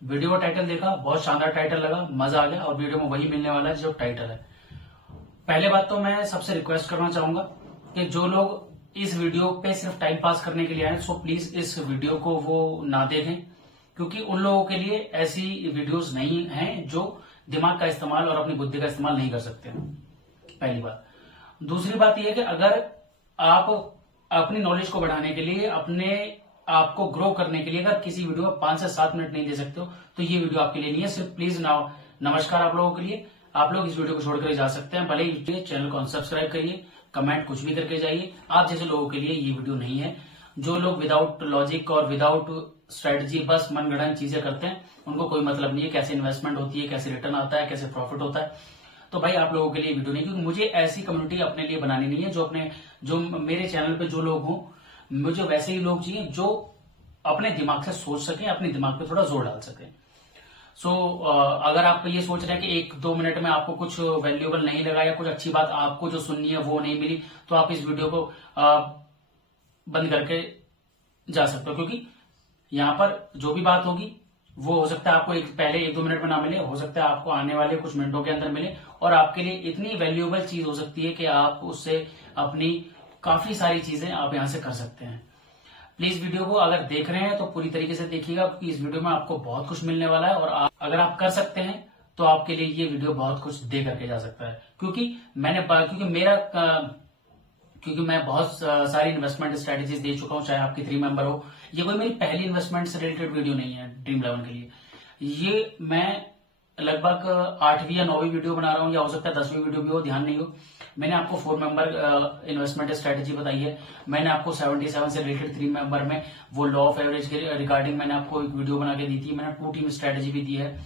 Video का title देखा, बहुत शानदार टाइटल लगा, मजा आ गया और वीडियो में वही मिलने वाला है जो टाइटल है। पहले बात तो मैं सबसे रिक्वेस्ट करना चाहूंगा कि जो लोग इस वीडियो पे सिर्फ टाइम पास करने के लिए आए सो प्लीज इस वीडियो को वो ना देखें, क्योंकि उन लोगों के लिए ऐसी वीडियोस नहीं हैं जो दिमाग का इस्तेमाल और अपनी बुद्धि का इस्तेमाल नहीं कर सकते। पहली बात। दूसरी बात यह है कि अगर आप अपनी नॉलेज को बढ़ाने के लिए, अपने आपको ग्रो करने के लिए अगर किसी वीडियो में 5 से 7 मिनट नहीं दे सकते हो तो ये वीडियो आपके लिए नहीं है। सिर्फ प्लीज नमस्कार आप लोगों के लिए। आप लोग इस वीडियो को छोड़कर जा सकते हैं, भले ही चैनल को सब्सक्राइब करिए, कमेंट कुछ भी करके जाइए। आप जैसे लोगों के लिए ये वीडियो नहीं है। जो लोग विदाउट लॉजिक और विदाउट स्ट्रेटजी बस मनगढ़ंत चीजें करते हैं, उनको कोई मतलब नहीं है कैसे इन्वेस्टमेंट होती है, कैसे रिटर्न आता है, कैसे प्रॉफिट होता है। तो भाई आप लोगों के लिए वीडियो नहीं, क्योंकि मुझे ऐसी कम्युनिटी अपने लिए बनानी नहीं है। जो मेरे चैनल पे जो लोग हों, मुझे वैसे ही लोग चाहिए जो अपने दिमाग से सोच सके, अपने दिमाग पे थोड़ा जोर डाल सके। अगर आप ये सोच रहे हैं कि 1-2 मिनट में आपको कुछ वैल्यूएबल नहीं लगा या कुछ अच्छी बात आपको जो सुननी है वो नहीं मिली, तो आप इस वीडियो को बंद करके जा सकते हो, क्योंकि यहाँ पर जो भी बात होगी वो हो सकता है आपको पहले 1-2 मिनट में ना मिले, हो सकता है आपको आने वाले कुछ मिनटों के अंदर मिले, और आपके लिए इतनी वैल्यूएबल चीज हो सकती है कि आप उससे अपनी काफी सारी चीजें आप यहां से कर सकते हैं। प्लीज वीडियो को अगर देख रहे हैं तो पूरी तरीके से देखिएगा, क्योंकि इस वीडियो में आपको बहुत कुछ मिलने वाला है, और अगर आप कर सकते हैं तो आपके लिए ये वीडियो बहुत कुछ दे करके जा सकता है। क्योंकि मैं बहुत सारी इन्वेस्टमेंट स्ट्रेटेजीज दे चुका हूं, चाहे आपकी 3 मेंबर हो। ये कोई मेरी पहली इन्वेस्टमेंट से रिलेटेड वीडियो नहीं है ड्रीम 11 के लिए। ये मैं लगभग 8वीं या 9वीं वीडियो बना रहा हूं, या हो सकता है 10वीं वीडियो भी हो, ध्यान नहीं हो। मैंने आपको 4 मेंबर इन्वेस्टमेंट स्ट्रेटेजी बताई है। मैंने आपको 77 से रिलेटेड 3 मेंबर में वो लॉ ऑफ एवरेज के रिगार्डिंग मैंने आपको एक वीडियो बना के दी थी। मैंने 2 टीम स्ट्रेटेजी भी दी है।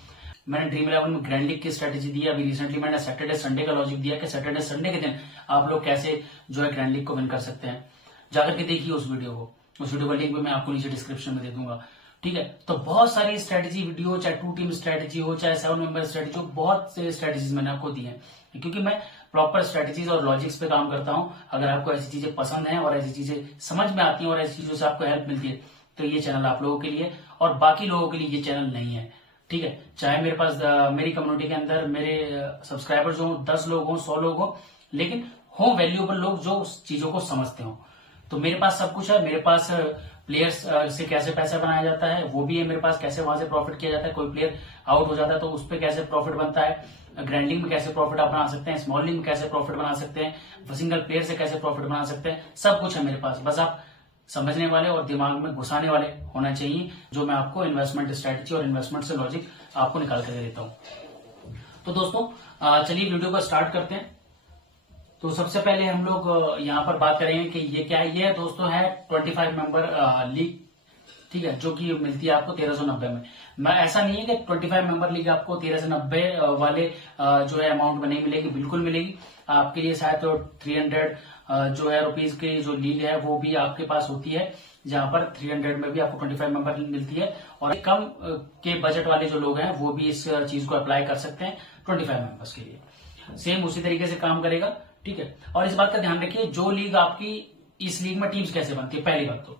मैंने ड्रीम 11 में ग्रैंड लीग की स्ट्रेटेजी दी है। अभी रिसेंटली मैंने सैटरडे संडे का लॉजिक दिया कि सैटरडे संडे के दिन आप लोग कैसे जो है ग्रैंड लीग को विन कर सकते हैं। जाकर के देखिए उस वीडियो को। उस वीडियो का लिंक भी मैं आपको नीचे डिस्क्रिप्शन में दे दूंगा। ठीक है, तो बहुत सारी स्ट्रेटेजी वीडियो, चाहे 2 टीम स्ट्रेटेजी हो, चाहे 7 मेंबर स्ट्रेटेजी हो, बहुत से स्ट्रेटेजीज मैंने आपको दी है, क्योंकि मैं प्रॉपर स्ट्रेटेजीज और लॉजिक्स पे काम करता हूं। अगर आपको ऐसी चीजें पसंद है और ऐसी चीजें समझ में आती हैं और ऐसी चीजों से आपको हेल्प मिलती है, तो ये चैनल आप लोगों के लिए, और बाकी लोगों के लिए ये चैनल नहीं है। ठीक है, चाहे मेरे पास मेरी कम्युनिटी के अंदर मेरे सब्सक्राइबर जो 10 लोग हों, 100 लोग हों, लेकिन हो वैल्यूएबल लोग जो उस चीजों को समझते हो। तो मेरे पास सब कुछ है। मेरे पास प्लेयर्स से कैसे पैसा बनाया जाता है वो भी है मेरे पास, कैसे वहां से प्रॉफिट किया जाता है, कोई प्लेयर आउट हो जाता है तो उस पर कैसे प्रॉफिट बनता है, ग्रैंडिंग में कैसे प्रॉफिट आप बना सकते हैं, स्मॉल लीग में कैसे प्रॉफिट बना सकते हैं, सिंगल प्लेयर से कैसे प्रॉफिट बना सकते हैं, सब कुछ है मेरे पास। बस आप समझने वाले और दिमाग में घुसाने वाले होना चाहिए, जो मैं आपको इन्वेस्टमेंट स्ट्रेटेजी और इन्वेस्टमेंट से लॉजिक आपको निकाल कर देता हूं। तो दोस्तों चलिए वीडियो को स्टार्ट करते हैं। तो सबसे पहले हम लोग यहाँ पर बात करेंगे कि ये क्या है। ये दोस्तों है 25 मेंबर लीग, ठीक है, जो कि मिलती है आपको 1390 में। मैं ऐसा नहीं है कि 25 मेंबर लीग आपको 1390 वाले जो है अमाउंट में नहीं मिलेगी, बिल्कुल मिलेगी आपके लिए। शायद तो 300 जो है रुपीज की जो लीग है वो भी आपके पास होती है, जहां पर 300 में भी आपको 25 मेंबर मिलती है, और कम के बजट वाले जो लोग हैं वो भी इस चीज को अप्लाई कर सकते हैं 25 मेंबर्स के लिए। सेम उसी तरीके से काम करेगा। ठीक है, और इस बात का ध्यान रखिए, जो लीग आपकी, इस लीग में टीम्स कैसे बनती है। पहली बात तो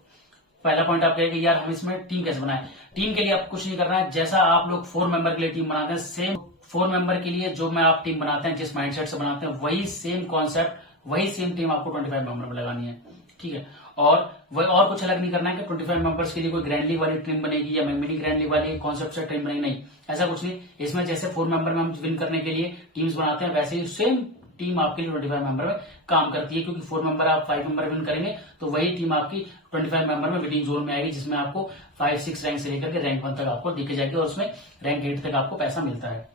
पहला पॉइंट आप कहेंगे यार हम इसमें टीम कैसे बनाए। टीम के लिए आपको कुछ नहीं करना है। जैसा आप लोग 4 मेंबर के लिए टीम बनाते हैं, सेम 4 मेंबर के लिए जो मैं आप टीम बनाते हैं, जिस माइंडसेट से बनाते हैं, वही सेम कॉन्सेप्ट, वही सेम टीम आपको 25 मेंबर में लगानी है। ठीक है, और कुछ अलग नहीं करना है कि 25 मेंबर्स के लिए कोई ग्रैंड लीग वाली टीम बनेगी या मिनी ग्रैंड लीग वाली कॉन्सेप्ट से टीम बनेगी, नहीं, ऐसा कुछ नहीं। इसमें जैसे 4 मेंबर में हम विन करने के लिए टीम्स बनाते हैं, वैसे ही सेम टीम आपके लिए 25 मेंबर में काम करती है, क्योंकि 4 मेंबर आप 5 मेंबर विन करेंगे तो वही टीम आपकी 25 मेंबर में विनिंग जोन में आएगी, जिसमें आपको 5-6 रैंक से लेकर के रैंक 1 तक आपको दिखे जाएगी, और उसमें रैंक 8 तक आपको पैसा मिलता है।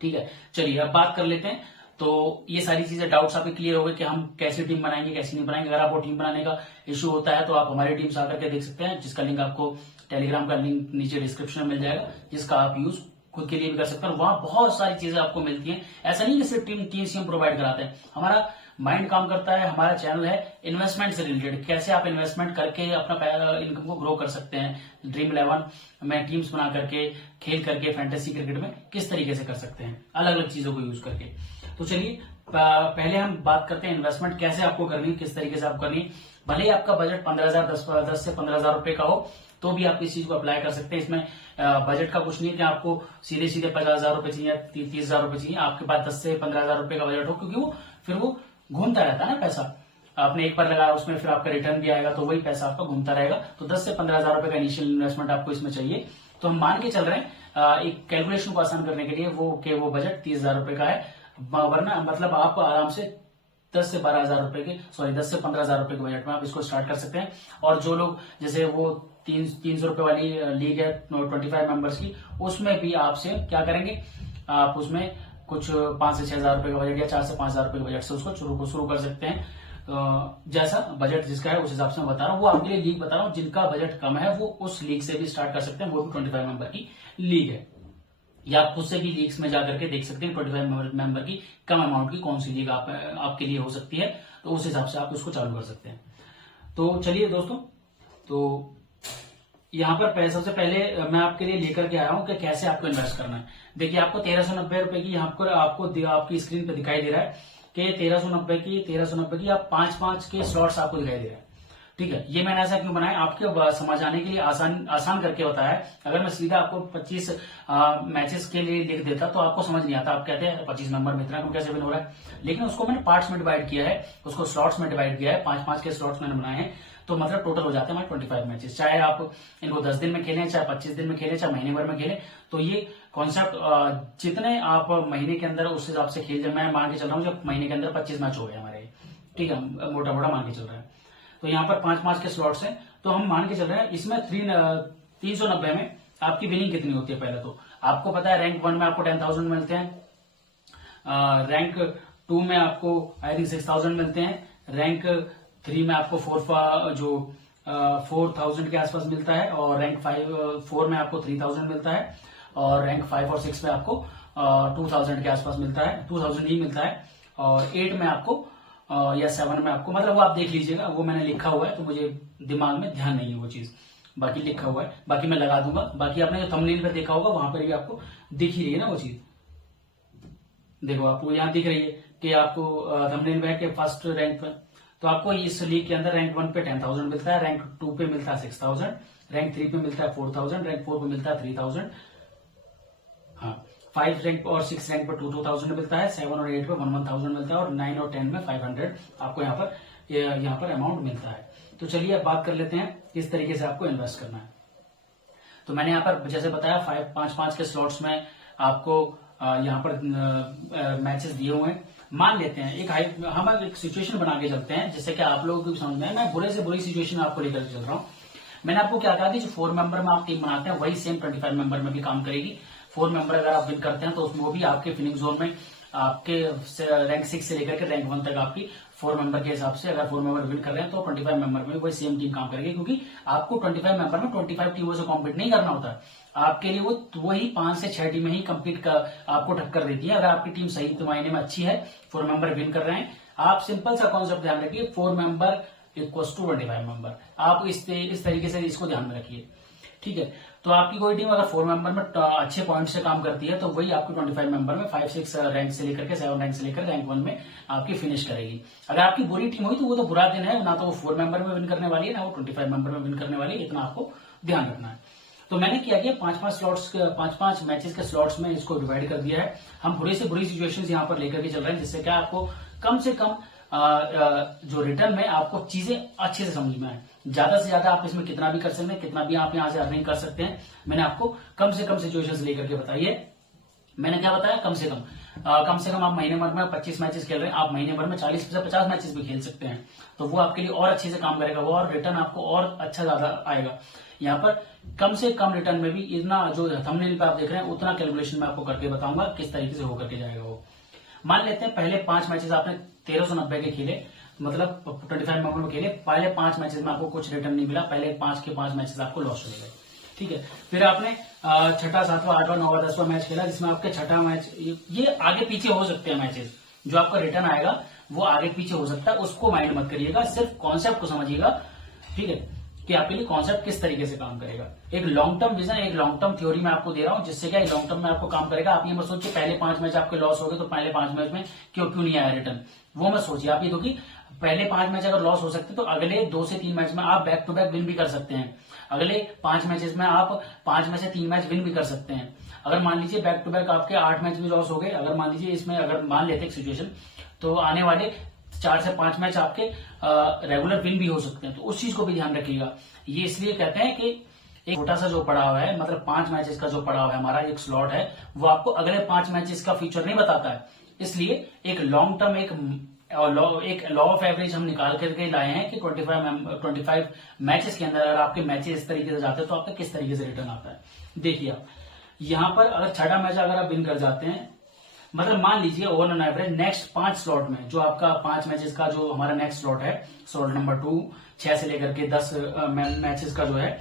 ठीक है, चलिए अब बात कर लेते हैं। तो ये सारी चीजें, डाउट्स आपके क्लियर हो गए कि हम कैसी टीम बनाएंगे, कैसी नहीं बनाएंगे। अगर आपको टीम बनाने का इश्यू होता है तो आप हमारी टीम से आकर के देख सकते हैं, जिसका लिंक आपको टेलीग्राम का लिंक नीचे डिस्क्रिप्शन में मिल जाएगा, जिसका आप यूज खुद के लिए भी कर सकते हैं। वहां बहुत सारी चीजें आपको मिलती हैं। ऐसा नहीं कि सिर्फ टीम से हम प्रोवाइड कराते हैं, हमारा माइंड काम करता है। हमारा चैनल है इन्वेस्टमेंट से रिलेटेड, कैसे आप इन्वेस्टमेंट करके अपना इनकम को ग्रो कर सकते हैं। ड्रीम 11 में टीम्स बना करके, खेल करके, फैंटेसी क्रिकेट में किस तरीके से कर सकते हैं, अलग अलग चीजों को यूज करके। तो चलिए पहले हम बात करते हैं इन्वेस्टमेंट कैसे आपको करनी है, किस तरीके से आपको करनी है। भले ही आपका बजट 15,000 10 से 15,000 रुपए का हो, तो भी आप इस चीज को अप्लाई कर सकते हैं। इसमें बजट का कुछ नहीं है कि आपको सीधे सीधे 50,000 रुपए चाहिए, 30,000 रुपए चाहिए। आपके पास 10 से 15,000 रुपए का बजट हो, क्योंकि वो फिर वो घूमता रहता है ना पैसा। आपने एक बार लगाया उसमें फिर आपका रिटर्न भी आएगा, तो वही पैसा आपका घूमता रहेगा। तो 10 से 15,000 रुपए का इनिशियल इन्वेस्टमेंट आपको इसमें चाहिए। तो हम मान के चल रहे हैं एक कैलकुलेशन को आसान करने के लिए वो बजट 30,000 रुपए का है। वरना मतलब आप आराम से 10 से 12,000 रुपए के 10 से 15,000 रुपए के बजट में आप इसको स्टार्ट कर सकते हैं। और जो लोग जैसे वो 300 रुपए वाली लीग है 25 मेंबर्स की, उसमें भी आपसे क्या करेंगे, आप उसमें कुछ 5 से 6,000 रुपए का बजट या 4 से 5,000 रुपए के बजट से उसको शुरू कर सकते हैं। जैसा बजट जिसका है उस हिसाब से मैं बता रहा हूँ। वो आपके लिए लीग बता रहा हूँ, जिनका बजट कम है वो उस लीग से भी स्टार्ट कर सकते हैं। वो भी 25 मेंबर की लीग है, या आप खुद से भी लीग्स में जाकर के देख सकते हैं 25 मेंबर की कम अमाउंट की कौन सी लीग आपके लिए हो सकती है। तो उस हिसाब से आप उसको चालू कर सकते हैं। तो चलिए दोस्तों, तो यहाँ पर सबसे पहले मैं आपके लिए लेकर के आया हूँ कि कैसे आपको इन्वेस्ट करना है। देखिए, आपको 1390 रुपए की यहाँ पर आपको आपकी स्क्रीन पे दिखाई दे रहा है कि 1390 की आप 5-5 के स्लॉट्स आपको दिखाई दे रहा है। ठीक है, ये मैंने ऐसा क्यों बनाया, आपके समझ आने के लिए आसान करके बताया है। अगर मैं सीधा आपको 25 मैचेस के लिए लिख देता तो आपको समझ नहीं आता। आप कहते हैं 25 नंबर में इतना कैसे विन हो रहा है, लेकिन उसको मैंने पार्ट्स में डिवाइड किया है, उसको स्लॉट्स में डिवाइड किया है। 5-5 के स्लॉट्स मैंने बनाए हैं, तो मतलब टोटल हो जाते हैं हमारे 25 मैचेस। चाहे आप इनको 10 दिन में खेलें, चाहे 25 दिन में खेलें, चाहे महीने भर में खेलें। तो ये कॉन्सेप्ट जितने आप महीने के अंदर उस हिसाब से खेल जाए, मैं मान के चल रहा हूँ जब महीने के अंदर 25 मैच हो गए हमारे, ठीक है, मोटा मोटा मान के चल रहा है। तो यहाँ पर 5-5 के स्लॉट्स हैं, तो हम मान के चल रहे हैं इसमें 390 में आपकी विनिंग कितनी होती है। पहले तो आपको पता है रैंक 1 में आपको 10,000 मिलते हैं, रैंक 2 में आपको आई थिंक 6,000 मिलते हैं, रैंक 3 में आपको 4,000 के आसपास मिलता है, और रैंक 4 में आपको 3,000 मिलता है, और रैंक 5 और 6 में आपको 2,000 के आसपास मिलता है, 2,000 ही मिलता है, और 8 में आपको या 7 में आपको, मतलब वो आप देख लीजिएगा, वो मैंने लिखा हुआ है तो मुझे दिमाग में ध्यान नहीं है वो चीज, बाकी लिखा हुआ है, बाकी मैं लगा दूंगा। बाकी आपने जो थंबनेल पे देखा होगा वहां पर भी आपको दिख ही रही है ना वो चीज। देखो आपको यहाँ दिख रही है कि आपको थंबनेल में है कि फर्स्ट रैंक पे, तो आपको इस लीग के अंदर रैंक 1 पे 10,000 मिलता है, रैंक 2 पे मिलता है 6,000, रैंक 3 पे मिलता है 4,000, रैंक 4 पे मिलता है 3,000, हाँ 5 रैंक और 6 रैंक पर 2,000 मिलता है, 7 और 8 पे 1,000 मिलता है, और 9 और 10 में 500 आपको यहाँ पर अमाउंट मिलता है। तो चलिए अब बात कर लेते हैं किस तरीके से आपको इन्वेस्ट करना है। तो मैंने यहाँ पर जैसे बताया 5-5 के स्लॉट्स में आपको यहाँ पर मैचेस दिए हुए हैं। मान लेते हैं हम एक सिचुएशन बना के चलते हैं जिससे कि आप लोगों को भी समझ में आए। मैं बुरे से बुरी सिचुएशन आपको लेकर चल रहा हूँ। मैंने आपको क्या कहा था, जो 4 मेंबर में आप टीम बनाते हैं वही सेम 25 मेंबर में भी काम करेगी। 4 मेंबर अगर आप विन करते हैं तो उसमें वो भी आपके फिनिश जोन में आपके रैंक 6 से लेकर के रैंक 1 तक आपकी 4 मेंबर के हिसाब से, अगर 4 मेंबर विन कर रहे हैं तो 25 मेंबर में वही सेम टीम काम करेगी, क्योंकि आपको 25 मेंबर में 25 टीमों से कॉम्पीट नहीं करना होता है। आपके लिए वही 5 से 6 टीमें ही कम्पीट आपको टक्कर देती है। अगर आपकी टीम सही मायने में अच्छी है, 4 मेंबर विन कर रहे हैं, आप सिंपल सा कॉन्सेप्ट ध्यान रखिए, 4 मेंबर इक्वल्स टू 25 मेंबर। आप इस तरीके से इसको ध्यान में रखिए, ठीक है। तो आपकी कोई टीम अगर 4 मेंबर में अच्छे पॉइंट से काम करती है तो वही आपकी 25 मेंबर में 5-6 रैंक से लेकर के 7 रैंक से लेकर रैंक 1 में आपकी फिनिश करेगी। अगर आपकी बुरी टीम हुई तो वो तो बुरा दिन है, ना तो वो 4 मेंबर में विन करने वाली है, ना वो 25 मेंबर में विन करने वाली है। इतना आपको ध्यान रखना है। तो मैंने क्या किया, 5-5 मैचेस के स्लॉट्स में इसको डिवाइड कर दिया है। हम बुरी से बुरी सिचुएशंस यहाँ पर लेकर के चल रहे हैं, जिससे क्या आपको कम से कम जो रिटर्न में आपको चीजें अच्छे से समझ में आए। ज्यादा से ज्यादा आप इसमें कितना भी कर सकते हैं, कितना भी आप यहाँ से अर्निंग कर सकते हैं। मैंने आपको कम से कम सिचुएशंस लेकर के बताई है। मैंने क्या बताया, कम से कम आप महीने भर में 25 मैचेस खेल रहे हैं, आप महीने भर में 40 से 50 मैचेस भी खेल सकते हैं, तो वो आपके लिए और अच्छे से काम करेगा, वो और रिटर्न आपको और अच्छा ज्यादा आएगा। यहाँ पर कम से कम रिटर्न में भी इतना जो थंबनेल पे आप देख रहे हैं उतना कैलकुलेशन मैं आपको करके बताऊंगा किस तरीके से होकर के जाएगा वो। मान लेते हैं पहले 5 मैचेस आपने 1390 के खेले, मतलब 25 मेंबर में खेले, पहले 5 मैचेस में आपको कुछ रिटर्न नहीं मिला, पहले 5 के 5 मैचेस आपको लॉस हो गए, ठीक है। फिर आपने 6ठा 7वां 8वां 9वां 10वां मैच खेला, जिसमें आपके 6ठा मैच ये आगे पीछे हो सकते हैं मैचेस, जो आपका रिटर्न आएगा वो आगे पीछे हो सकता है, उसको माइंड मत करिएगा, सिर्फ कॉन्सेप्ट को समझिएगा, ठीक है, कि आपके लिए कॉन्सेप्ट किस तरीके से काम करेगा। एक लॉन्ग टर्म विजन, एक लॉन्ग टर्म थ्योरी मैं आपको दे रहा हूं, जिससे क्या लॉन्ग टर्म में आपको काम करेगा। आप ये मत सोचिए पहले 5 मैच आपके लॉस हो गए तो पहले 5 मैच में क्यों नहीं आया रिटर्न, वो मत सोचिए। आप ये तो कि पहले 5 मैच अगर लॉस हो सकते तो अगले 2 से 3 मैच में आप बैक टू बैक विन भी कर सकते हैं। अगले 5 मैचेस में आप 5 में से 3 मैच विन भी कर सकते हैं। अगर मान लीजिए बैक टू बैक आपके 8 मैच भी लॉस हो गए, अगर मान लीजिए इसमें अगर मान लेते हैं सिचुएशन, तो आने वाले 4 से 5 मैच आपके रेगुलर विन भी हो सकते हैं। तो उस चीज को भी ध्यान रखिएगा। ये इसलिए कहते हैं कि एक छोटा सा जो पड़ाव है, मतलब 5 मैचेस का जो पड़ाव है हमारा, एक स्लॉट है, वो आपको अगले 5 मैचेस का फ्यूचर नहीं बताता है। इसलिए एक लॉन्ग टर्म एक लॉ ऑफ एवरेज हम निकाल करके लाए हैं कि 25 मैचेस के अंदर अगर आपके मैचेस इस तरीके से जाते हैं तो आपका किस तरीके से रिटर्न आता है। देखिए आप यहां पर अगर 6वां मैच अगर आप विन कर जाते हैं, मतलब मान लीजिए over on average next 5 slot में जो आपका 5 मैचेस का जो हमारा नेक्स्ट स्लॉट है, स्लॉट नंबर 2, 6 से लेकर के 10 मैचेस का जो है,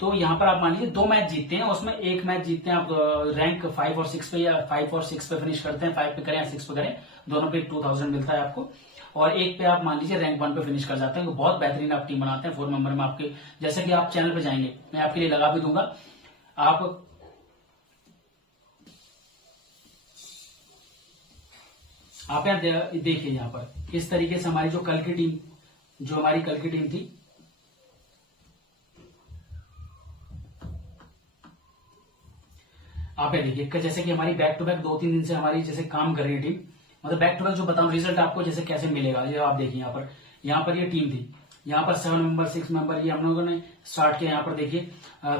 तो यहां पर आप मान लीजिए 2 मैच जीतते हैं, उसमें एक मैच जीतते हैं आप रैंक 5 और 6 पे, या 5 और 6 पे फिनिश करते हैं, 5 पे करें या 6 पे करें, दोनों पे 2000 मिलता है आपको। और एक पे आप मान लीजिए रैंक 1 पे फिनिश कर जाते हैं, तो बहुत बेहतरीन आप टीम बनाते हैं 4 मेंबर में आपके। जैसे कि आप चैनल पे जाएंगे, मैं आपके लिए लगा भी दूंगा, आप यहाँ देखिए यहाँ पर इस तरीके से हमारी जो कल की टीम, जो हमारी कल की टीम थी, आप ये देखिए जैसे कि हमारी बैक टू बैक 2-3 दिन से हमारी जैसे काम कर रही है टीम, मतलब बैक टू बैक जो बताऊं रिजल्ट आपको जैसे कैसे मिलेगा, ये आप देखिए यहाँ पर ये टीम थी, यहाँ पर 7 मेंबर 6 मेंबर ये हम लोगों ने स्टार्ट किया। यहाँ पर देखिए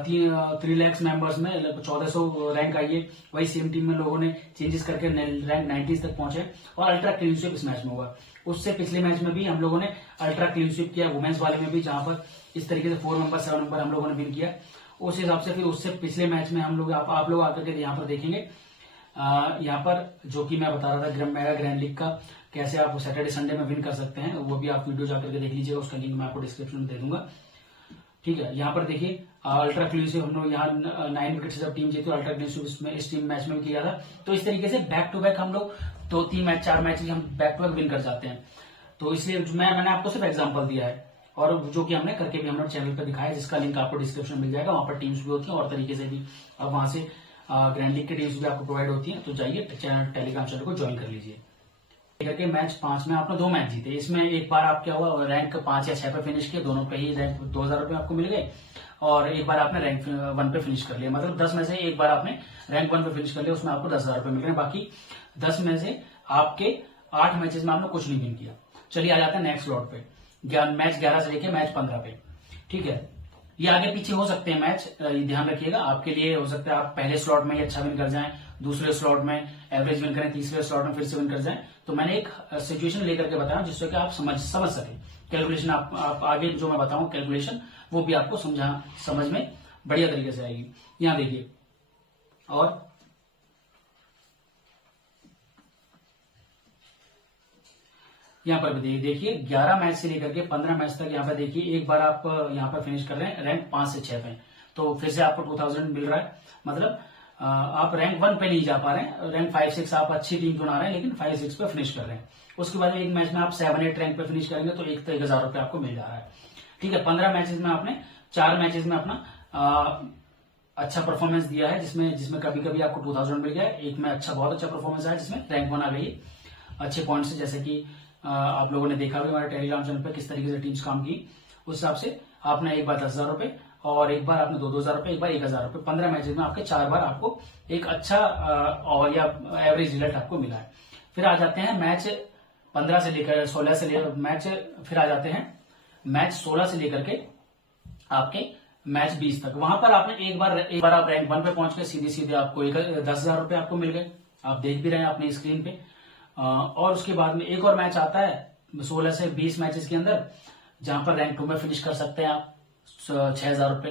3 लाख मेंबर्स में 1400 रैंक आई है। वही सेम टीम में लोगों ने चेंजेस करके रैंक 90 तक पहुंचे और अल्ट्रा क्लीन स्वीप इस मैच में हुआ। उससे पिछले मैच में भी हम लोगों ने अल्ट्रा क्लीन स्वीप किया, वुमेन्स वाले में भी, जहां पर इस तरीके से 4 मेंबर 7 मेंबर हम लोगों ने विन किया। उस हिसाब से फिर उससे पिछले मैच में हम लोग आप लोग आकर के यहाँ पर देखेंगे, यहाँ पर जो कि मैं बता रहा था मेगा ग्रैंड लीग का कैसे आप सैटरडे संडे में विन कर सकते हैं, वो भी आप वीडियो जाकर के देख लीजिएगा, उसका लिंक मैं आपको डिस्क्रिप्शन में दे दूंगा। ठीक है, यहाँ पर देखिए अल्ट्रा क्लूसिव हम लोग यहाँ 9 विकेट से जब टीम जीती, अल्ट्रा क्लूसिव इस टीम मैच में किया था। तो इस तरीके से बैक टू बैक हम लोग 2-3 मैच 4 मैच हम बैक टू बैक विन कर जाते हैं। तो इसलिए मैंने आपको सिर्फ एग्जाम्पल दिया है, और जो कि हमने करके भी हमने चैनल पर दिखाया, जिसका लिंक आपको डिस्क्रिप्शन में मिल जाएगा। वहां पर टीम्स भी होती हैं और तरीके से भी अब वहां से ग्रैंड लीग की टीम्स भी आपको प्रोवाइड होती हैं। तो जाइए टेलीग्राम चैनल को ज्वाइन कर लीजिए। करके मैच 5 में आपने 2 मैच जीते, इसमें एक बार आप क्या हुआ रैंक 5 या 6 पे फिनिश किया, दोनों पे ही रैंक 2000 रुपए आपको मिल गए, और एक बार आपने रैंक 1 पे फिनिश कर लिया। मतलब 10 में से एक बार आपने रैंक 1 पे फिनिश कर लिया, उसमें आपको 10,000 रुपए मिल रहे हैं। बाकी 10 में से आपके 8 मैचेस में आपने कुछ नहीं विन किया। चलिए आ जाते हैं नेक्स्ट स्लॉट पे, मैच 11 से लेके मैच 15 पे। ठीक है, ये आगे पीछे हो सकते हैं मैच, ध्यान रखिएगा। आपके लिए हो सकता है आप पहले स्लॉट में ही अच्छा विन कर जाएं, दूसरे स्लॉट में एवरेज विन करें, तीसरे स्लॉट में फिर से विन कर जाएं। तो मैंने एक सिचुएशन लेकर के बताया जिससे कि आप समझ सके कैलकुलेशन। आप आगे जो मैं बताऊं कैलकुलेशन, वो भी आपको समझ में बढ़िया तरीके से आएगी। यहां देखिए, और यहाँ पर भी देखिए 11 मैच से लेकर के 15 मैच तक यहाँ पर देखिए, एक बार आप यहाँ पर फिनिश कर रहे हैं रैंक 5 से 6 पे, तो फिर से आपको 2000 मिल रहा है। मतलब आप रैंक 1 पे नहीं जा पा रहे हैं, रैंक 5-6 आप अच्छी टीम बना रहे हैं, लेकिन 5-6 पे फिनिश कर रहे हैं। उसके बाद एक मैच में आप 7-8 रैंक पे फिनिश करेंगे तो 1,000 रुपए आपको मिल जा रहा है। ठीक है, 15 मैचेस में आपने 4 मैचेस में अपना अच्छा परफॉर्मेंस दिया है, जिसमें कभी कभी आपको 2000 मिल गया। एक में बहुत अच्छा परफॉर्मेंस आया जिसमें रैंक 1 आ गई अच्छे पॉइंट से, जैसे कि आप लोगों ने देखा भी हमारे टेलीग्राम चैनल पर किस तरीके से टीम्स काम की। उस हिसाब से आपने एक बार 10,000 रुपए और एक बार आपने 2,000 रुपए, एक बार 1,000 रुपए, 15 मैचेस में आपके 4 बार आपको एक अच्छा और या एवरेज रिजल्ट आपको मिला है। फिर आ जाते हैं मैच 15 से लेकर 16 से लेकर मैच, फिर आ जाते हैं मैच 16 से लेकर के आपके मैच 20 तक। वहां पर आपने एक बार आप रैंक 1 पे पहुंच के सीधे आपको 10,000 रुपए आपको मिल गए, आप देख भी रहे हैं अपनी स्क्रीन पे। और उसके बाद में एक और मैच आता है 16 से 20 मैचेस के अंदर, जहां पर रैंक 2 में फिनिश कर सकते हैं आप 6,000 रुपए।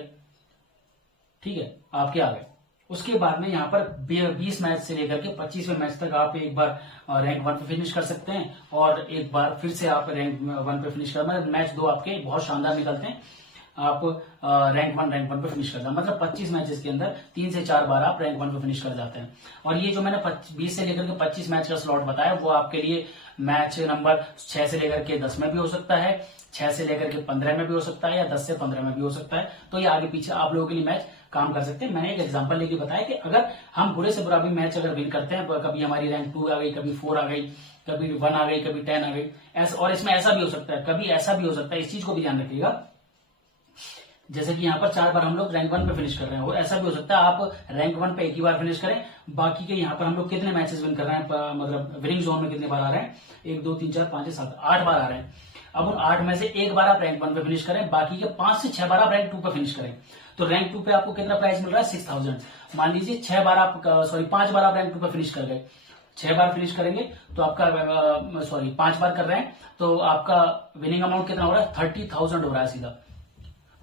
ठीक है, आपके आ गए। उसके बाद में यहाँ पर 20 मैच से लेकर के 25वें मैच तक आप एक बार रैंक 1 पे फिनिश कर सकते हैं, और एक बार फिर से आप रैंक 1 पे फिनिश कर, मतलब मैच 2 आपके बहुत शानदार निकलते हैं, आप रैंक 1 पे फिनिश कर जाते हैं। मतलब 25 मैचेस के अंदर 3 से 4 बार आप रैंक 1 पे फिनिश कर जाते हैं। और ये जो मैंने 20 से लेकर के 25 मैच का स्लॉट बताया, वो आपके लिए मैच नंबर 6 से लेकर के 10 में भी हो सकता है, 6 से लेकर के 15 में भी हो सकता है, या 10 से 15 में भी हो सकता है। तो ये आगे पीछे आप लोगों के लिए मैच काम कर सकते हैं। मैंने एक एग्जांपल लेके बताया कि अगर हम बुरे से बुरा भी मैच अगर विन करते हैं, कभी हमारी रैंक 2 आ गई, कभी 4 आ गई, कभी 1 आ गई, कभी 10 आ गई, और इसमें ऐसा भी हो सकता है, कभी ऐसा भी हो सकता है, इस चीज को भी ध्यान रखिएगा जैसे कि यहाँ पर 4 बार हम लोग रैंक 1 पे फिनिश कर रहे हैं, और ऐसा भी हो सकता है आप रैंक 1 पे एक ही बार फिनिश करें, बाकी के यहाँ पर हम लोग कितने मैचेस विन कर रहे हैं, मतलब विनिंग जोन में कितने बार आ रहे हैं, 1 2 3 4 5 6 7 8 बार आ रहे हैं। अब उन 8 में से एक बार आप रैंक 1 पे फिनिश करें, बाकी के 5 से 6 बार आप रैंक 2 पे फिनिश करें, तो रैंक 2 पे आपको कितना प्राइस मिल रहा है, 6000। मान लीजिए 5 बार आप रैंक 2 पे फिनिश कर गए, 6 बार फिनिश करेंगे तो आपका 5 बार कर रहे हैं तो आपका विनिंग अमाउंट कितना हो रहा है, 30,000 हो रहा है सीधा।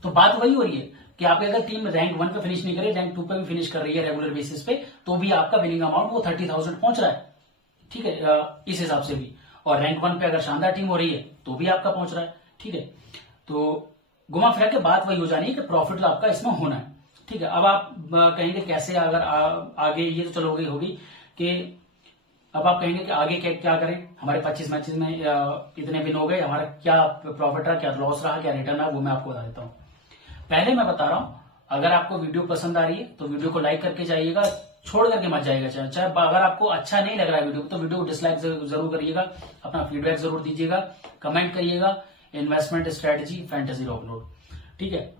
तो बात वही हो रही है कि आपकी अगर टीम रैंक 1 पे फिनिश नहीं करे, रैंक 2 पे भी फिनिश कर रही है रेगुलर बेसिस पे, तो भी आपका विनिंग अमाउंट वो 30,000 पहुंच रहा है, ठीक है, इस हिसाब से भी। और रैंक 1 पे अगर शानदार टीम हो रही है तो भी आपका पहुंच रहा है, ठीक है। तो घुमा फिरा के बात वही हो जानी है कि प्रॉफिट तो आपका इसमें होना है, ठीक है। अब आप कहेंगे कैसे, अगर आगे ये तो चलो होगी कि अब आप कहेंगे कि आगे क्या करें, हमारे 25 मैचेस में इतने विन हो गए, हमारा क्या प्रॉफिट रहा, क्या लॉस रहा, क्या रिटर्न रहा, वो मैं आपको बता देता हूं। पहले मैं बता रहा हूं, अगर आपको वीडियो पसंद आ रही है तो वीडियो को लाइक करके जाइएगा, छोड़ करके मत जाइएगा। चाहे अगर आपको अच्छा नहीं लग रहा है वीडियो तो वीडियो को डिसलाइक जरूर करिएगा, अपना फीडबैक जरूर दीजिएगा, कमेंट करिएगा, इन्वेस्टमेंट स्ट्रेटजी फैंटेसी रॉकलोड, ठीक है।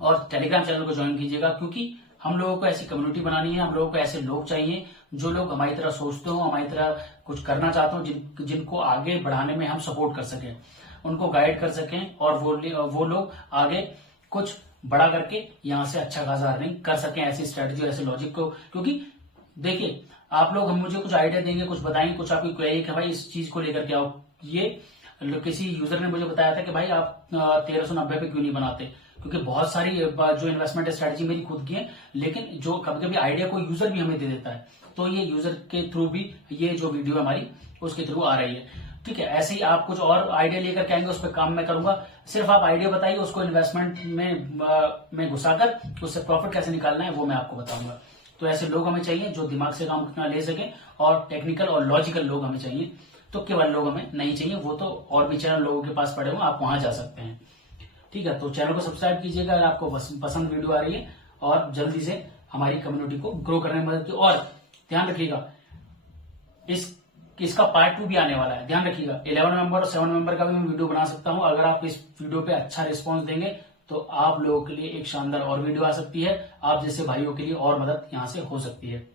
और टेलीग्राम चैनल को ज्वाइन कीजिएगा, क्योंकि हम लोगों को ऐसी कम्युनिटी बनानी है, हम लोगों को ऐसे लोग चाहिए जो लोग हमारी तरह सोचते हो, हमारी तरह कुछ करना चाहते हो, जिनको आगे बढ़ाने में हम सपोर्ट कर सकें, उनको गाइड कर सकें, और वो लोग आगे कुछ बड़ा करके यहाँ से अच्छा खासा अर्निंग कर सकें, ऐसी स्ट्रेटजी, ऐसे लॉजिक को। क्योंकि देखिए, आप लोग हम मुझे कुछ आइडिया देंगे, कुछ बताएंगे, कुछ आपकी क्वेरी कि भाई इस चीज को लेकर के आओ, ये किसी यूजर ने मुझे बताया था कि भाई आप 1390 पे क्यों नहीं बनाते, क्योंकि बहुत सारी जो इन्वेस्टमेंट स्ट्रेटजी मेरी खुद की है, लेकिन जो कभी कभी आइडिया कोई यूजर भी हमें दे देता है, तो ये यूजर के थ्रू भी ये जो वीडियो है हमारी उसके थ्रू आ रही है, ठीक है। ऐसे ही आप कुछ और आइडिया लेकर के आएंगे, उस पर काम मैं करूंगा, सिर्फ आप आइडिया बताइए, उसको इन्वेस्टमेंट में घुसाकर उससे प्रॉफिट कैसे निकालना है वो मैं आपको बताऊंगा। तो ऐसे लोग हमें चाहिए जो दिमाग से काम ले सके, और टेक्निकल और लॉजिकल लोग हमें चाहिए, तो केवल लोग हमें नहीं चाहिए, वो तो और भी चैनल लोगों के पास पड़े हुए, आप वहां जा सकते हैं, ठीक है। तो चैनल को सब्सक्राइब कीजिएगा अगर आपको पसंद वीडियो आ रही है, और जल्दी से हमारी कम्युनिटी को ग्रो करने में मदद की। और ध्यान रखिएगा, इसका पार्ट 2 भी आने वाला है, ध्यान रखिएगा। 11 नवंबर और 7 नवंबर का भी मैं वीडियो बना सकता हूं, अगर आप इस वीडियो पे अच्छा रिस्पॉन्स देंगे तो आप लोगों के लिए एक शानदार और वीडियो आ सकती है, आप जैसे भाइयों के लिए और मदद यहां से हो सकती है।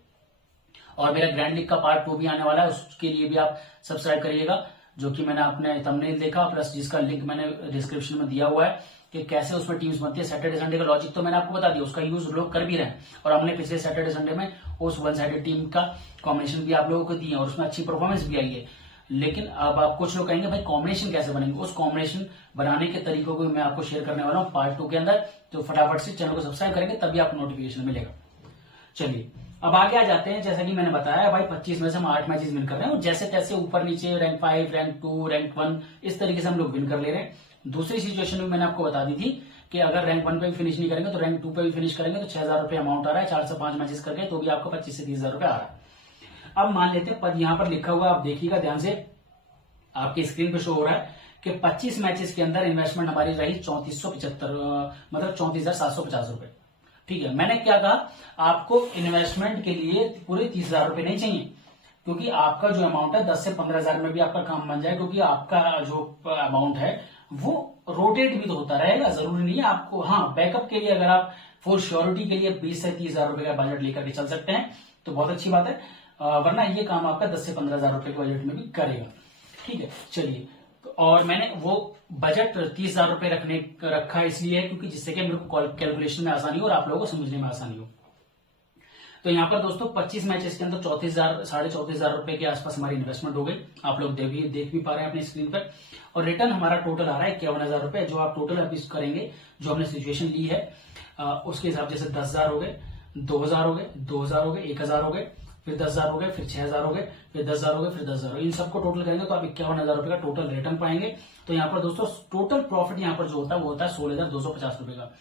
और मेरा ग्रैंड लीग का पार्ट 2 भी आने वाला है, उसके लिए भी आप सब्सक्राइब करिएगा, जो कि मैंने अपने थंबनेल देखा, प्लस जिसका लिंक मैंने डिस्क्रिप्शन में दिया हुआ है कि कैसे उसमें टीम्स बनती है। सैटरडे संडे का लॉजिक तो मैंने आपको बता दिया, उसका यूज लोग कर भी रहे हैं, और हमने पिछले सैटरडे संडे में उस वन साइडेड टीम का कॉम्बिनेशन भी आप लोगों को दिए, और उसमें अच्छी परफॉर्मेंस भी आई है। लेकिन अब आप कुछ लोग कहेंगे भाई कॉम्बिनेशन कैसे बनेंगे, उस कॉम्बिनेशन बनाने के तरीकों को मैं आपको शेयर करने वाला हूँ पार्ट 2 के अंदर, तो फटाफट से चैनल को सब्सक्राइब करेंगे तभी आपको नोटिफिकेशन मिलेगा। चलिए अब आगे आ जाते हैं। जैसा कि मैंने बताया भाई 25 में से हम 8 मैचेस विन कर रहे हैं, और जैसे तैसे ऊपर नीचे रैंक 5, रैंक 2, रैंक 1 इस तरीके से हम लोग विन कर ले रहे हैं। दूसरी सिचुएशन में मैंने आपको बता दी थी कि अगर रैंक 1 पे भी फिनिश नहीं करेंगे तो रैंक 2 पे भी फिनिश करेंगे तो 6,000 रुपए अमाउंट आ रहा है, 4 से 5 मैचेस करके तो भी आपको 25 से 30,000 रुपए आ रहा है। अब मान लेते हैं, पर यहाँ पर लिखा हुआ आप देखिएगा ध्यान से, आपकी स्क्रीन पे शो हो रहा है कि 25 मैचेस के अंदर इन्वेस्टमेंट हमारी रही 3475, मतलब 34,750 रुपए, ठीक है। मैंने क्या कहा, आपको इन्वेस्टमेंट के लिए पूरे 30,000 रुपए नहीं चाहिए, क्योंकि आपका जो अमाउंट है 10 से 15,000 में भी आपका काम बन जाए, क्योंकि आपका जो अमाउंट है वो रोटेट भी तो होता रहेगा, जरूरी नहीं है आपको। हाँ, बैकअप के लिए अगर आप फॉर श्योरिटी के लिए 20 से 30,000 रुपए का बजट लेकर के चल सकते हैं तो बहुत अच्छी बात है, वरना ये काम आपका 10 से 15,000 रुपए के बजट में भी करेगा, ठीक है। चलिए, और मैंने वो बजट 30,000 रुपए रखा इसलिए है क्योंकि जिससे कि मेरे को कैलकुलेशन में आसानी हो और आप लोगों को समझने में आसानी हो। तो यहाँ पर दोस्तों 25 मैचेस के अंदर 34,000 रुपए के आसपास हमारी इन्वेस्टमेंट हो गई, आप लोग देख भी पा रहे हैं अपनी स्क्रीन पर। और रिटर्न हमारा टोटल आ रहा है 51,000 रुपए, जो आप टोटल अभी करेंगे, जो हमने सिचुएशन ली है उसके हिसाब से 10,000 हो गए, 2,000 हो गए, 2,000 हो गए, 1,000 हो गए, फिर 10,000 हो गए, फिर 6,000 हो गए, फिर 10,000 हो गए, फिर 10,000, इन सबको टोटल करेंगे तो आप 51,000 रुपए का टोटल रिटर्न पाएंगे। तो यहाँ पर दोस्तों टोटल प्रॉफिट यहाँ पर जो होता है वो होता है 16,250 रुपए का।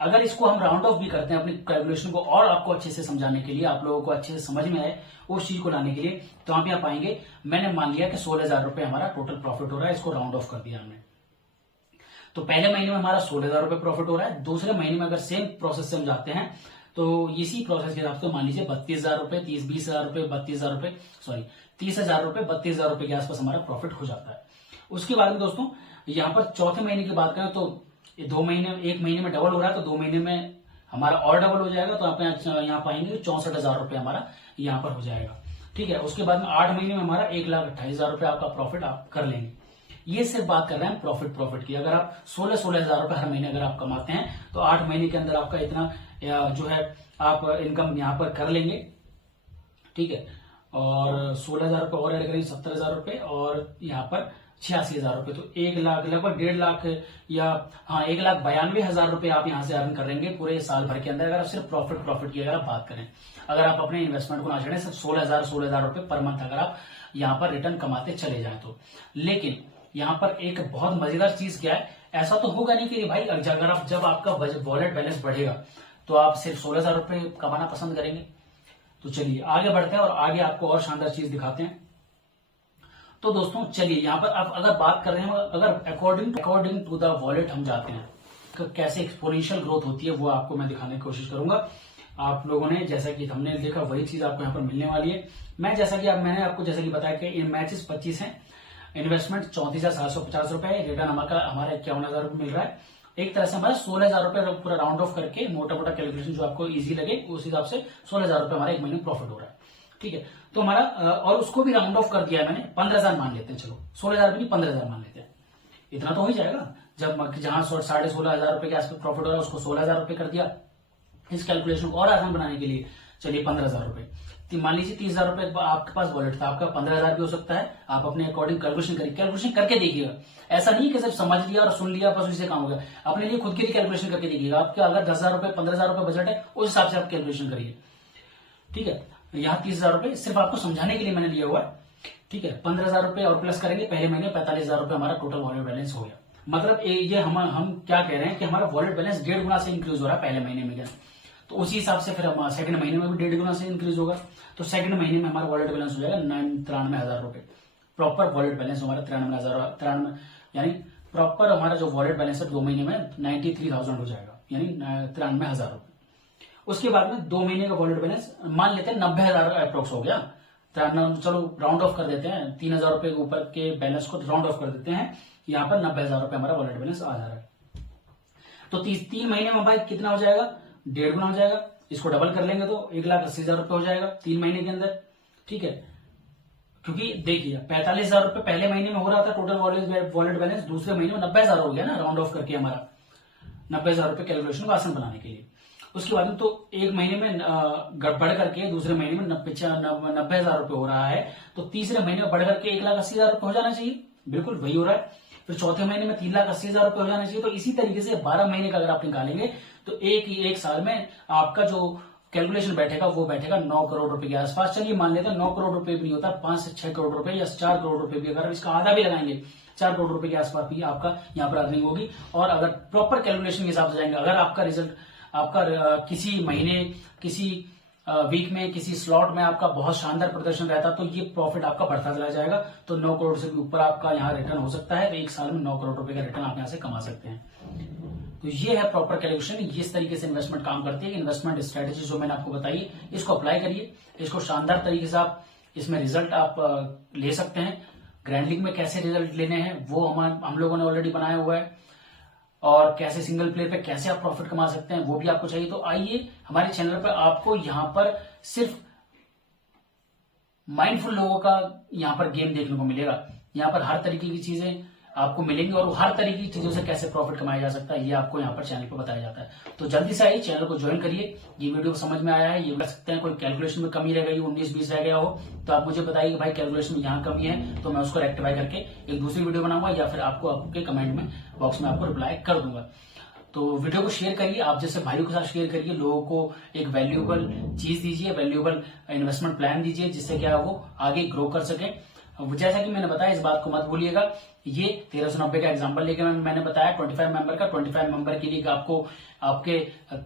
अगर इसको हम राउंड ऑफ भी करते हैं अपनी कैलकुलेशन को और आपको अच्छे से समझाने के लिए, आप लोगों को अच्छे से समझ में आए उस चीज को लाने के लिए, तो आप यहाँ पाएंगे मैंने मान लिया कि 16,000 रुपए हमारा टोटल प्रॉफिट हो रहा है, इसको राउंड ऑफ कर दिया हमने। तो पहले महीने में हमारा 16,000 रुपए प्रॉफिट हो रहा है, दूसरे महीने में अगर सेम प्रोसेस से हम जाते हैं तो इसी प्रोसेस के हिसाब से मान लीजिए 32,000 रुपए, 20,000 रुपए, 32,000 रुपए, सॉरी 30,000 रुपए, 32,000 रुपए के आसपास हमारा प्रॉफिट हो जाता है। उसके बाद में दोस्तों यहाँ पर चौथे महीने की बात करें तो ये 2 महीने, 1 महीने में डबल हो रहा है तो 2 महीने में हमारा और डबल हो जाएगा। तो आप यहाँ पाएंगे 64,000 रुपये हमारा यहाँ पर हो जाएगा। ठीक है, उसके बाद में 8 महीने में हमारा 1,28,000 रुपये आपका प्रॉफिट आप कर लेंगे। ये सिर्फ बात कर रहे हैं प्रॉफिट की। अगर आप 16,000 रुपये हर महीने अगर आप कमाते हैं तो 8 महीने के अंदर आपका इतना जो है आप इनकम यहाँ पर कर लेंगे। ठीक है, और 16,000 रुपये और ऐड करेंगे 70,000 रुपये और यहाँ पर 86,000 रुपये, तो 1 लाख, लगभग 1.5 लाख या 1,92,000 रुपये आप यहाँ से अर्न करेंगे पूरे साल भर के अंदर, अगर आप सिर्फ प्रॉफिट की अगर आप बात करें। अगर आप अपने इन्वेस्टमेंट को ना छेड़ें, सिर्फ 16,000 रुपये पर मंथ अगर आप यहाँ पर रिटर्न कमाते चले जाए तो। लेकिन यहाँ पर एक बहुत मजेदार चीज क्या है, ऐसा तो होगा नहीं कि भाई अगर आप जब आपका वॉलेट बैलेंस बढ़ेगा तो आप सिर्फ 16,000 रुपये कमाना पसंद करेंगे। तो चलिए आगे बढ़ते हैं और आगे आपको और शानदार चीज दिखाते हैं। तो दोस्तों चलिए यहाँ पर आप अगर बात कर रहे हैं, अगर अकॉर्डिंग टू द वॉलेट हम जाते हैं तो कैसे एक्सपोनेंशियल ग्रोथ होती है वो आपको मैं दिखाने की कोशिश करूंगा। आप लोगों ने जैसा कि हमने देखा वही चीज आपको यहाँ पर मिलने वाली है। मैंने आपको जैसा कि बताया कि मैचेस 25 हैं, इन्वेस्टमेंट 34,750 रुपए, रिटर्न हमारा 51,000 रुपये मिल रहा है। एक तरह से हमारा 16,000 रुपये पूरा राउंड ऑफ करके मोटा कैलकुलेशन जो आपको इजी लगे उस हिसाब से 16,000 रुपये हमारा 1 महीने में प्रॉफिट हो रहा है। ठीक है, तो हमारा और उसको भी राउंड ऑफ कर दिया है मैंने, 15,000 मान लेते हैं, चलो 16,000 भी नहीं 15,000 मान लेते हैं, इतना तो हो ही जाएगा। जब जहां 16,500 रुपए के आसपास प्रॉफिट हो रहा है उसको 16,000 रुपये कर दिया। इस कैलकुलेशन को और आसान बनाने के लिए चलिए 15,000 रुपये, मान लीजिए 30,000 रुपये आपके पास वॉलेट था, आपका 15,000 भी हो सकता है। आप अपने अकॉर्डिंग कैलकुलेशन करके देखिएगा। ऐसा नहीं कि सिर्फ समझ लिया और सुन लिया बस उसी से काम हो गया, अपने लिए खुद की भी कैलकुलेशन करके देखिएगा। आपका अगर 10,000 रुपये 15,000 रुपये बजट है उस हिसाब से आप कैलकुलेशन करिए। ठीक है, यहाँ 30,000 रुपये सिर्फ आपको समझाने के लिए मैंने लिया हुआ है। ठीक है, 15,000 रुपये और प्लस करेंगे, पहले महीने 45,000 रुपये हमारा टोटल वॉलेट बैलेंस हो गया। मतलब ये हम क्या कह रहे हैं कि हमारा वॉलेट बैलेंस 1.5 गुना से इंक्रीज हो रहा है पहले महीने में। क्या तो उसी हिसाब से फिर हम सेकंड महीने में भी 1.5 गुना से इंक्रीज होगा। तो सेकंड महीने में हमारा वॉलेट बैलेंस हो जाएगा 93,000 रुपये। प्रॉपर वॉलेट बैलेंस हमारा 93,000, यानी प्रॉपर हमारा जो वॉलेट बैलेंस है 2 महीने में 93,000 हो जाएगा, यानी 93,000 रुपये। उसके बाद में 2 महीने का वॉलेट बैलेंस मान लेते हैं 90,000 अप्रोक्स हो गया। चलो राउंड ऑफ कर देते हैं, 3,000 रुपये के ऊपर के बैलेंस को राउंड ऑफ कर देते हैं, यहाँ पर 90,000 रुपये हमारा वॉलेट बैलेंस आ जा रहा है। तो 3 महीने में भाई कितना हो जाएगा, 1.5 गुना हो जाएगा। इसको डबल कर लेंगे तो 1,80,000 रुपये हो जाएगा 3 महीने के अंदर। ठीक है, क्योंकि देखिए 45,000 रुपये पहले महीने में हो रहा था टोटल वॉलेट बैलेंस, दूसरे महीने में 90,000 हो गया ना, राउंड ऑफ करके हमारा 90,000 रुपये कैलकुलेशन को आसान बनाने के लिए। उसके बाद में तो 1 महीने में बढ़ करके दूसरे महीने में 90,000 रुपये हो रहा है, तो तीसरे महीने में बढ़ करके 1,80,000 रुपये हो जाना चाहिए। बिल्कुल वही हो रहा है। फिर चौथे महीने में 3,80,000 रुपये हो जाना चाहिए। तो इसी तरीके से 12 महीने का अगर आप निकालेंगे तो एक साल में आपका जो कैलकुलेशन बैठेगा वो बैठेगा 9 करोड़ रुपए के आसपास। चलिए मान लेते हैं 9 करोड़ रुपए भी नहीं होता, 5 से 6 करोड़ रुपए या 4 करोड़ रुपए भी, अगर इसका आधा भी लगाएंगे 4 करोड़ रुपए के आसपास भी आपका यहाँ पर अर्निंग होगी। और अगर प्रॉपर कैलकुलेशन के हिसाब से जाएंगे, अगर आपका रिजल्ट आपका किसी महीने, किसी वीक में, किसी स्लॉट में आपका बहुत शानदार प्रदर्शन रहता है तो ये प्रॉफिट आपका बढ़ता चला जाएगा। तो 9 करोड़ से भी ऊपर आपका यहाँ रिटर्न हो सकता है। तो एक साल में 9 करोड़ रुपए का रिटर्न आप यहाँ से कमा सकते हैं। तो ये है प्रॉपर कैलकुलेशन, इस तरीके से इन्वेस्टमेंट काम करती है। इन्वेस्टमेंट स्ट्रेटेजी जो मैंने आपको बताई, इसको अप्लाई करिए, इसको शानदार तरीके से आप इसमें रिजल्ट आप ले सकते हैं। ग्रैंड में कैसे रिजल्ट लेने हैं वो हम लोगों ने ऑलरेडी बनाया हुआ है, और कैसे सिंगल प्लेयर पे कैसे आप प्रॉफिट कमा सकते हैं वो भी आपको चाहिए। तो आइए हमारे चैनल पर, आपको यहाँ पर सिर्फ माइंडफुल लोगों का यहाँ पर गेम देखने को मिलेगा। यहाँ पर हर तरीके की चीजें आपको मिलेंगी और हर तरीके की चीजों से कैसे प्रॉफिट कमाया जा सकता है ये आपको यहाँ पर चैनल पर बताया जाता है। तो जल्दी से आइए, चैनल को ज्वाइन करिए। ये वीडियो समझ में आया है, ये कर सकते हैं कोई कैलकुलेशन में कमी रह गई, 19-20 रह गया हो तो आप मुझे बताइए कि भाई कैलकुलेशन में यहाँ कमी है, तो मैं उसको रेक्टिफाई करके एक दूसरी वीडियो बनाऊंगा या फिर आपको आपके कमेंट में बॉक्स में आपको रिप्लाई कर दूंगा। तो वीडियो को शेयर करिए, आप जैसे भाइयों के साथ शेयर करिए, लोगों को एक वैल्यूएबल चीज दीजिए, वैल्यूएबल इन्वेस्टमेंट प्लान दीजिए, जिससे क्या वो आगे ग्रो कर सके। जैसा कि मैंने बताया, इस बात को मत भूलिएगा, ये 1390 का एग्जांपल लेके मैंने बताया 25 मेंबर का। 25 मेंबर के लिए आपको आपके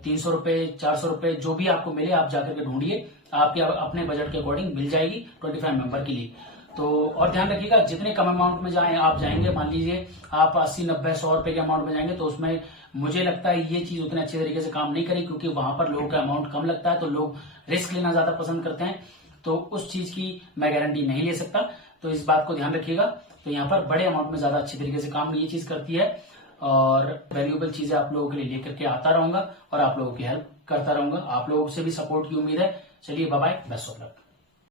300 रुपए 400 रुपए जो भी आपको मिले आप जाकर के ढूंढिए, आपके अपने बजट के अकॉर्डिंग मिल जाएगी 25 मेंबर के लिए। तो और ध्यान रखिएगा, जितने कम अमाउंट में आप जाएंगे, मान लीजिए आप 80 90 100 रुपए के अमाउंट में जाएंगे, तो उसमें मुझे लगता है ये चीज उतने अच्छे तरीके से काम नहीं करेगी, क्योंकि वहां पर लोगों का अमाउंट कम लगता है, तो लोग रिस्क लेना ज्यादा पसंद करते हैं। तो उस चीज की मैं गारंटी नहीं ले सकता, तो इस बात को ध्यान रखिएगा। तो यहाँ पर बड़े अमाउंट में ज्यादा अच्छे तरीके से काम ये चीज करती है। और वैल्यूएबल चीजें आप लोगों के लिए लेकर के आता रहूंगा और आप लोगों की हेल्प करता रहूंगा। आप लोगों से भी सपोर्ट की उम्मीद है। चलिए bye bye, best of luck.